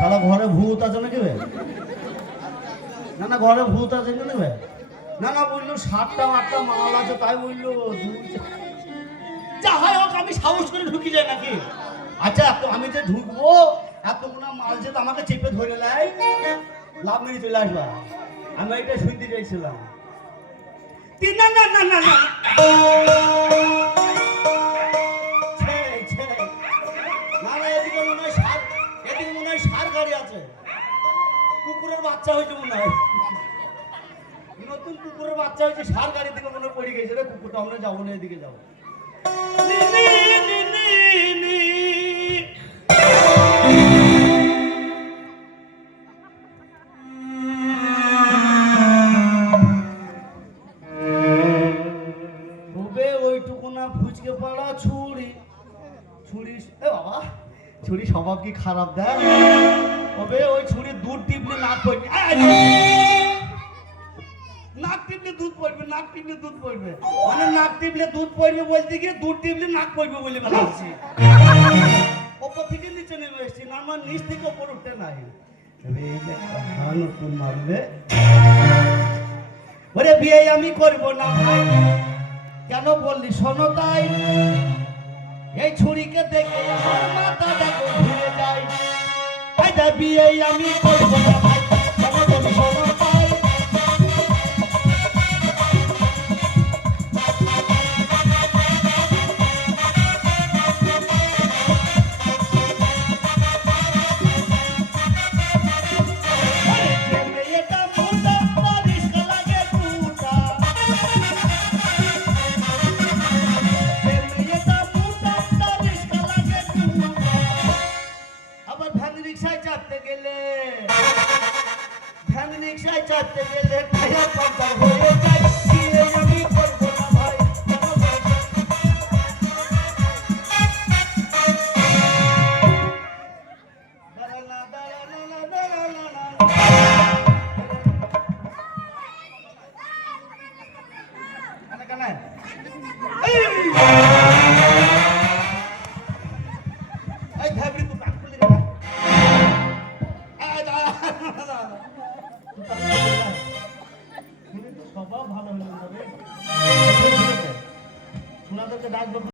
শালা ঘরে ভূত আছে নাকি বে? না না ঘরে ভূত আছে নাকি বে? না না বললো 7টা 8টা মাল আছে তাই বললো যা হয় হোক আমি সাহস করে ঢুকি যাই নাকি? আচ্ছা আমি যে ঢুকবো এতগুলো মাল যে আমাকে চেপে ধরে লাই লাভ মেরে চলে আসবা, আমি এটা শুনতে চাইছিলাম। না না না না না এদিকে মনে হয় সার গাড়ি আছে, কুকুরের বাচ্চা হয়েছে মনে হয়, নতুন কুকুরের বাচ্চা হয়েছে, সার গাড়ি থেকে মনে পড়ে গেছে রে কুকুরটা, আমরা যাবো না এদিকে যাবো। ওইটুকু না ফুচকে পাড়া ছুরি ছুরি বাবা ছুরি স্বভাব কি খারাপ দেয়? তবে ওই ছুরি দুধ টিপলে নাক পড়বে, নাক টিপলে দুধ পড়বে, নাক টিপলে দুধ পড়বে, মানে নাক টিপলে দুধ পড়বে বলতে গিয়ে দুধ টিপলে নাক পড়বে বলে বলছি। ওপর থেকে নিচে নেমে এসছি, না আমার নিচ থেকে ওপর উঠতে নাই। এই যে নতুন মারবে ওরে বিয়ে আমি করবো না ভাই, কেন বললি শোনো তাই, এই ছুরিকে দেখে আমার মাথাটা ঘুরে যায়, তাই বিয়ে আমি করবো না ভাই, কেন বললি শোনো তাই। চাপতে গেলে টায়ার পাঞ্চার হয়ে যায়, বিয়ে আমি করবো না ভাই। স্বভাব ভালো হয়ে যাবে, শোনাদেরকে ডাকবো।